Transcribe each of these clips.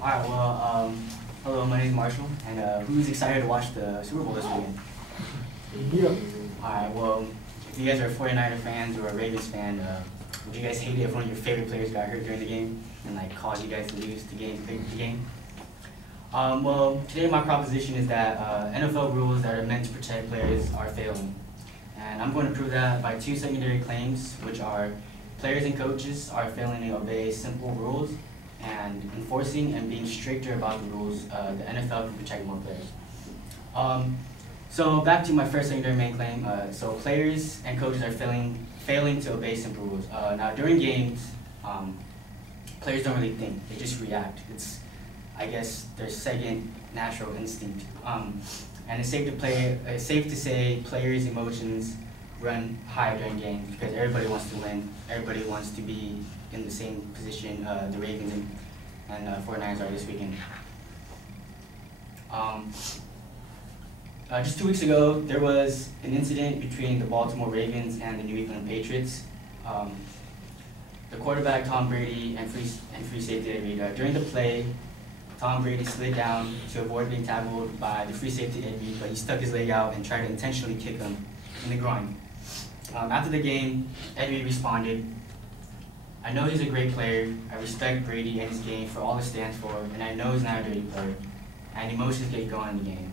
Alright, hello, my name is Marshall, and who's excited to watch the Super Bowl this weekend? Yeah. Alright, well, if you guys are 49er fans or a Ravens fan, would you guys hate it if one of your favorite players got hurt during the game and like caused you guys to lose the game? Well, today my proposition is that NFL rules that are meant to protect players are failing. And I'm going to prove that by two secondary claims, which are players and coaches are failing to obey simple rules, and enforcing and being stricter about the rules, the NFL can protect more players. So back to my first secondary main claim. So players and coaches are failing to obey simple rules. Now during games, players don't really think; they just react. It's, I guess, their second natural instinct. And it's safe to say players' emotions run high during games because everybody wants to win. Everybody wants to be in the same position the Ravens and 49ers are this weekend. Just 2 weeks ago, there was an incident between the Baltimore Ravens and the New England Patriots. The quarterback, Tom Brady, and free safety Ed Reed. During the play, Tom Brady slid down to avoid being tackled by the free safety Ed Reed, but he stuck his leg out and tried to intentionally kick him in the groin. After the game, Ed Reed responded, "I know he's a great player. I respect Brady and his game for all it stands for, and I know he's not a dirty player. And emotions get going in the game."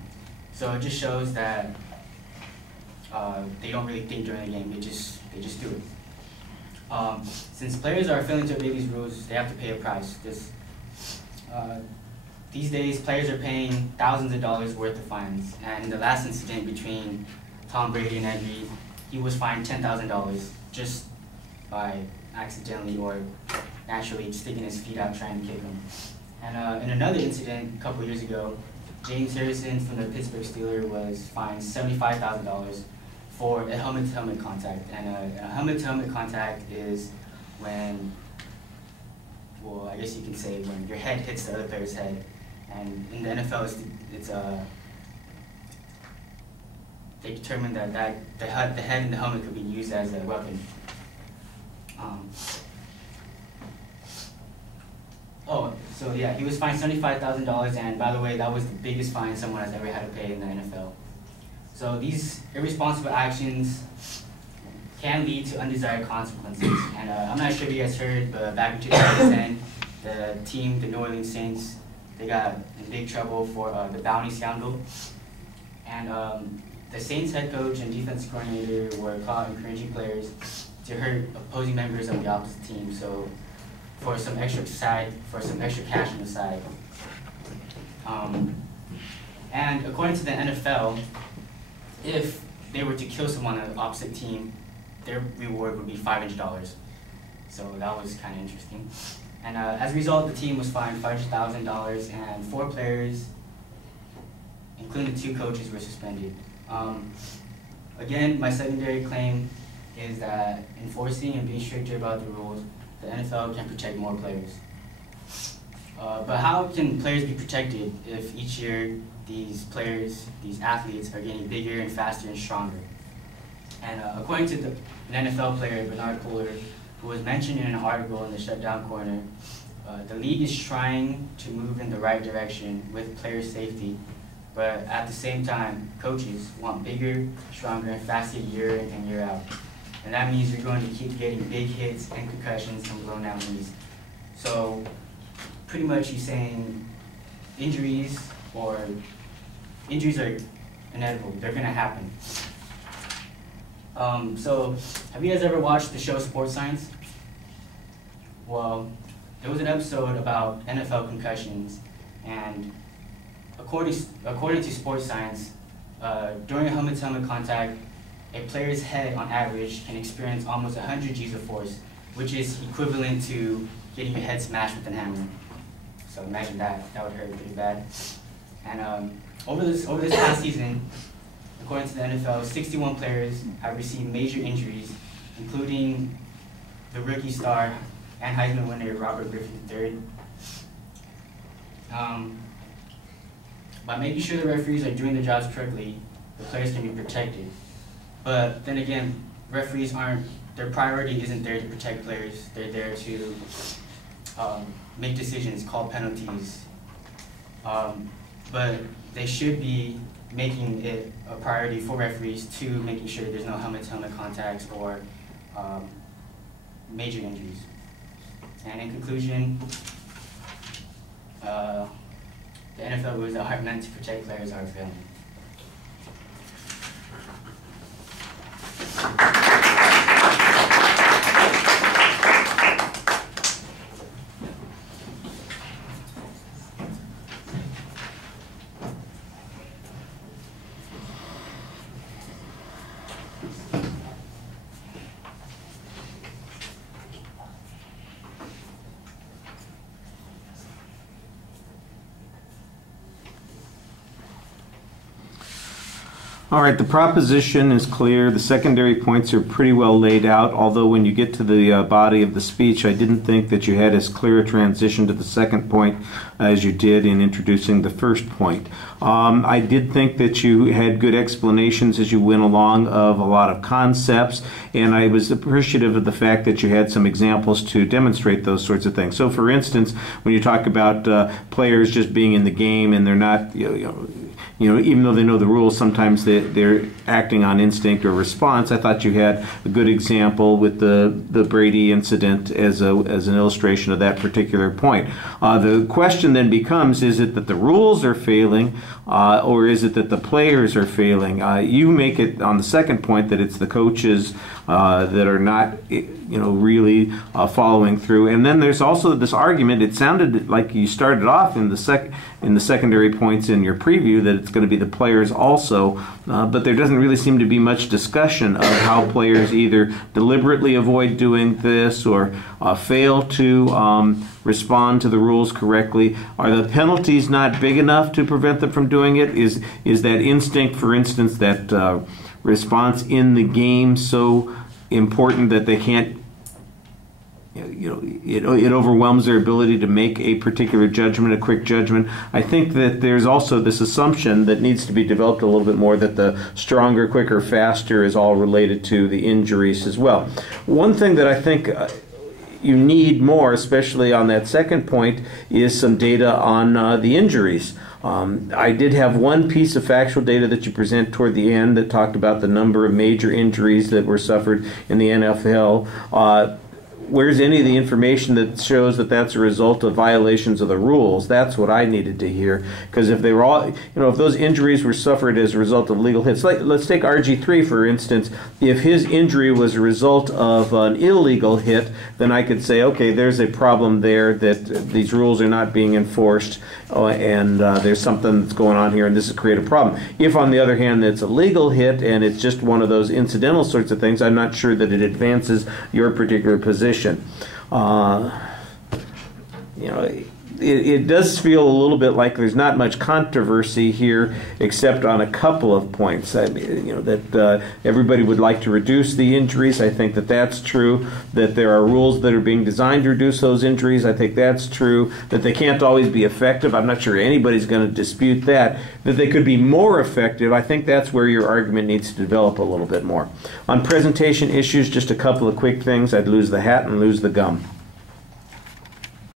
So it just shows that they don't really think during the game. They just do it. Since players are failing to obey these rules, they have to pay a price. These days, players are paying thousands of dollars worth of fines. And in the last incident between Tom Brady and Ed Reed, he was fined $10,000 just by accidentally or naturally sticking his feet out trying to kick him. And in another incident a couple years ago, James Harrison from the Pittsburgh Steelers was fined $75,000 for a helmet-to-helmet contact. And a helmet-to-helmet contact is when, well, I guess you can say when your head hits the other player's head. And in the NFL, they determined that the head and the helmet could be used as a weapon. So yeah, he was fined $75,000, and by the way, that was the biggest fine someone has ever had to pay in the NFL. So these irresponsible actions can lead to undesired consequences. And I'm not sure if you guys heard, but back in 2010, the team, the New Orleans Saints, they got in big trouble for the bounty scandal. And the Saints head coach and defense coordinator were caught encouraging players to hurt opposing members of the opposite team. So for some extra cash on the side. And according to the NFL, if they were to kill someone on the opposite team, their reward would be $500. So that was kind of interesting. And as a result, the team was fined $500,000, and 4 players, including the 2 coaches, were suspended. Again, my secondary claim is that enforcing and being stricter about the rules, the NFL can protect more players. But how can players be protected if each year these athletes are getting bigger and faster and stronger? And according to an NFL player, Bernard Pollard, who was mentioned in an article in the Shutdown Corner, the league is trying to move in the right direction with player safety, but at the same time, coaches want bigger, stronger, and faster year in and year out. And that means you're going to keep getting big hits and concussions and blown out knees. So pretty much he's saying injuries are inevitable. They're going to happen. So have you guys ever watched the show Sports Science? Well, there was an episode about NFL concussions, and according to Sports Science, during a helmet-to-helmet contact, a player's head, on average, can experience almost 100 G's of force, which is equivalent to getting your head smashed with a hammer. So imagine that would hurt pretty bad. And over this past season, according to the NFL, 61 players have received major injuries, including the rookie star and Heisman winner Robert Griffin III. By making sure the referees are doing their jobs correctly, the players can be protected. But then again, referees their priority isn't there to protect players. They're there to make decisions, call penalties, But they should be making it a priority for referees to making sure there's no helmet-to-helmet contacts or major injuries. And in conclusion, the NFL rules that are meant to protect players are failing. All right, the proposition is clear. The secondary points are pretty well laid out, although when you get to the body of the speech, I didn't think that you had as clear a transition to the second point as you did in introducing the first point. I did think that you had good explanations as you went along of a lot of concepts, and I was appreciative of the fact that you had some examples to demonstrate those sorts of things. So, for instance, when you talk about players just being in the game and they're not, even though they know the rules, sometimes they're acting on instinct or response. I thought you had a good example with the Brady incident as an illustration of that particular point. The question then becomes, is it that the rules are failing or is it that the players are failing? You make it on the second point that it's the coaches that are not really following through. And then there's also this argument, it sounded like you started off in the secondary points in your preview that it's going to be the players also, but there doesn't really seem to be much discussion of how players either deliberately avoid doing this or fail to respond to the rules correctly. Are the penalties not big enough to prevent them from doing it? Is that instinct, for instance, that response in the game so important that they can't, it overwhelms their ability to make a particular judgment, a quick judgment? I think that there's also this assumption that needs to be developed a little bit more that the stronger, quicker, faster is all related to the injuries as well. One thing that I think you need more, especially on that second point, is some data on the injuries. I did have one piece of factual data that you present toward the end that talked about the number of major injuries that were suffered in the NFL. Where's any of the information that shows that that's a result of violations of the rules? That's what I needed to hear. Because if they were all, if those injuries were suffered as a result of legal hits, let's take RG3 for instance. If his injury was a result of an illegal hit, then I could say, okay, there's a problem there that these rules are not being enforced, and there's something that's going on here, and this has created a problem. If, on the other hand, it's a legal hit and it's just one of those incidental sorts of things, I'm not sure that it advances your particular position. It does feel a little bit like there's not much controversy here, except on a couple of points. That everybody would like to reduce the injuries. I think that that's true. That there are rules that are being designed to reduce those injuries. I think that's true. That they can't always be effective. I'm not sure anybody's going to dispute that. That they could be more effective. I think that's where your argument needs to develop a little bit more. On presentation issues, just a couple of quick things. I'd lose the hat and lose the gum.